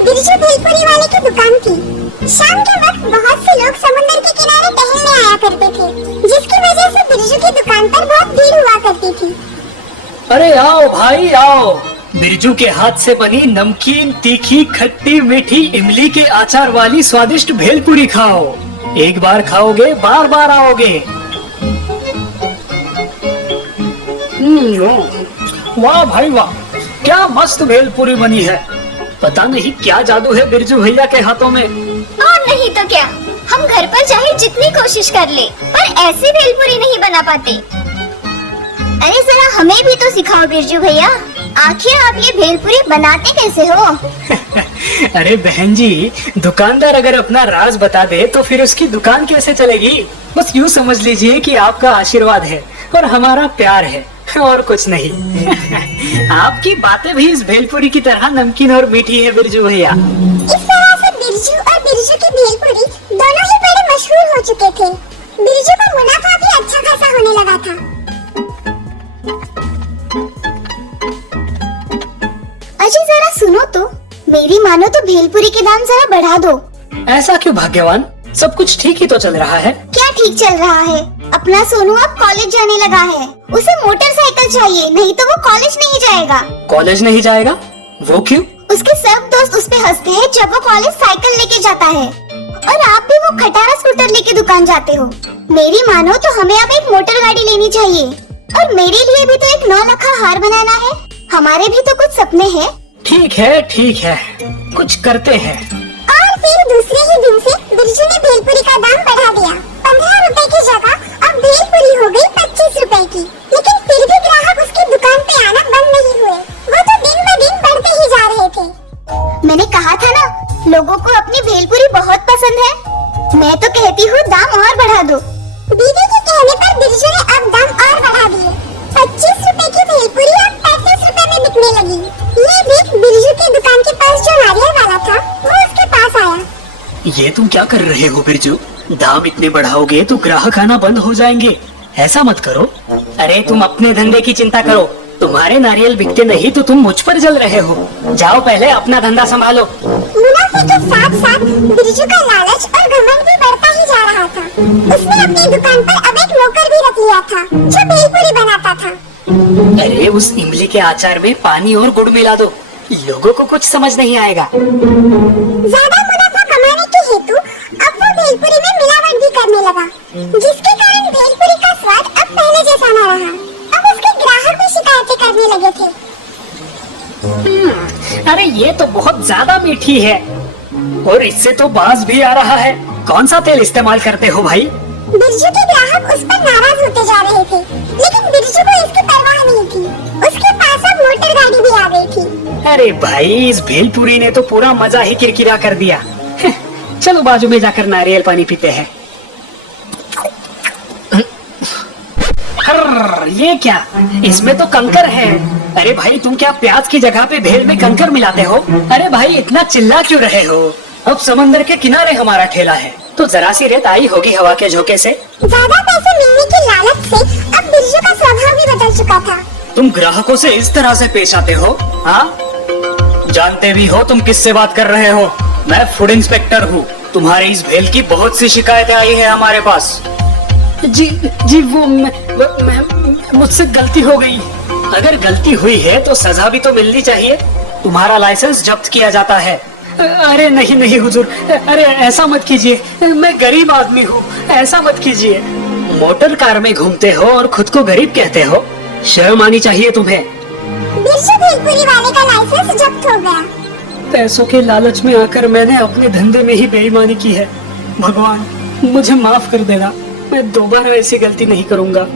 बिरजू भेलपुरी वाले की दुकान थी। शाम के वक्त बहुत से लोग समुद्र के किनारे टहलने आया करते थे, जिसकी वजह से बिरजू की दुकान पर बहुत भीड़ हुआ करती थी। अरे आओ भाई आओ, बिरजू के हाथ से बनी नमकीन, तीखी, खट्टी, मीठी, इमली के अचार वाली स्वादिष्ट भेलपुरी खाओ। एक बार खाओगे बार बार आओगे। वाह भाई वाह, क्या मस्त भेलपुरी बनी है। पता नहीं क्या जादू है बिरजू भैया के हाथों में। और नहीं तो क्या, हम घर पर चाहे जितनी कोशिश कर ले, पर ऐसी भेलपुरी नहीं बना पाते। अरे जरा हमें भी तो सिखाओ बिरजू भैया, आखिर आप ये भेलपुरी बनाते कैसे हो? अरे बहन जी, दुकानदार अगर अपना राज बता दे तो फिर उसकी दुकान कैसे चलेगी। बस यूँ समझ लीजिए कि आपका आशीर्वाद है और हमारा प्यार है, और कुछ नहीं। आपकी बातें भी इस भेलपुरी की तरह नमकीन और मीठी है बिरजू भैया। इस तरह से बिरजू और बिरजू की भेलपुरी दोनों ही बड़े मशहूर हो चुके थे। बिरजू का मुनाफा भी अच्छा खासा होने लगा था। अजी जरा सुनो तो, मेरी मानो तो भेलपुरी के दाम जरा बढ़ा दो। ऐसा क्यों भाग्यवान, सब कुछ ठीक ही तो चल रहा है। क्या ठीक चल रहा है? अपना सोनू अब कॉलेज जाने लगा है, उसे मोटरसाइकिल चाहिए, नहीं तो वो कॉलेज नहीं जाएगा। कॉलेज नहीं जाएगा? वो क्यों? उसके सब दोस्त उस पे हंसते हैं जब वो कॉलेज साइकिल लेके जाता है, और आप भी वो खटारा स्कूटर लेके दुकान जाते हो। मेरी मानो तो हमें अब एक मोटर गाड़ी लेनी चाहिए, और मेरे लिए भी तो एक 9 लाखा हार बनाना है। हमारे भी तो कुछ सपने हैं। ठीक है, कुछ करते हैं। और फिर दूसरे ही दिन से बिरजू ने भेलपुरी का दाम बढ़ा दिया। 15 रुपए की जगह अब भेलपुरी हो गई 25 रुपए की। लेकिन फिर भी ग्राहक उसकी दुकान पे आना बंद नहीं हुए, वो तो दिन ब दिन बढ़ते ही जा रहे थे। मैंने कहा था ना, लोगों को अपनी भेलपुरी बहुत पसंद है। मैं तो कहती हूँ दाम और बढ़ा दो। दीदी के कहने पर बिरजू ने अब दाम और बढ़ा दिए। 25 रुपए की भेलपुरी अब 35 रुपए में बिकने लगी। ये देख बिरजू की दुकान के पास जो नारियल वाला था, वो उसके पास आया। ये तुम क्या कर रहे हो बिरजू? दाम इतने बढ़ाओगे तो ग्राहक आना बंद हो जाएंगे। ऐसा मत करो। अरे तुम अपने धंधे की चिंता करो, तुम्हारे नारियल बिकते नहीं तो तुम मुझ पर जल रहे हो। जाओ पहले अपना धंधा संभालो। मुनाफे के साथ साथ बिरजू का लालच और घमंड भी बढ़ता ही जा रहा था। उसने अपनी दुकान पर अब एक नौकर भी रख लिया था, जो भेलपुरी बनाता था। अरे उस इमली के अचार में पानी और गुड़ मिला दो, लोगों को कुछ समझ नहीं आएगा। ज्यादा मुनाफा कमाने के हेतु अब वो भेलपुरी में मिलावट भी करने लगा, जिसके कारण भेलपुरी का स्वाद अब पहले जैसा न रहा। अब उसके ग्राहक भी शिकायतें करने लगे थे। अरे ये तो बहुत ज्यादा मीठी है, और इससे तो बांस भी आ रहा है। कौन सा तेल इस्तेमाल करते हो भाई? बिरजू के ग्राहक उस पर नाराज होते जा रहे थे, लेकिन बिरजू को इसकी परवाह नहीं थी। उसके पास अब मोटर गाड़ी भी आ गई थी। अरे भाई, इस भेलपुरी ने तो पूरा मजा ही किरकिरा कर दिया। चलो बाजू में जाकर नारियल पानी पीते हैं। ये क्या? इसमें तो कंकर है। अरे भाई, तुम क्या प्याज की जगह पे भेल में कंकर मिलाते हो? अरे भाई, इतना चिल्ला क्यों रहे हो? अब समंदर के किनारे हमारा ठेला है, तो जरा सी रेत आई होगी हवा के झोंके से। ज्यादा पैसे मिलने की लालच से अब बिरजू का स्वभाव भी बदल चुका था। तुम ग्राहकों से इस तरह से पेश आते हो? हाँ, जानते भी हो तुम किससे बात कर रहे हो? मैं फूड इंस्पेक्टर हूँ। तुम्हारे इस भेल की बहुत सी शिकायतें आई है हमारे पास। जी वो मुझसे गलती हो गई। अगर गलती हुई है तो सजा भी तो मिलनी चाहिए। तुम्हारा लाइसेंस जब्त किया जाता है। अरे नहीं हुजूर, अरे ऐसा मत कीजिए, मैं गरीब आदमी हूँ, ऐसा मत कीजिए। मोटर कार में घूमते हो और खुद को गरीब कहते हो? शर्म आनी चाहिए तुम्हें। बिरजू भेलपुरी वाले का लाइसेंस जब्त हो गया। पैसों के लालच में आकर मैंने अपने धंधे में ही बेईमानी की है। भगवान मुझे माफ कर देना, मैं दोबारा ऐसी गलती नहीं करूँगा।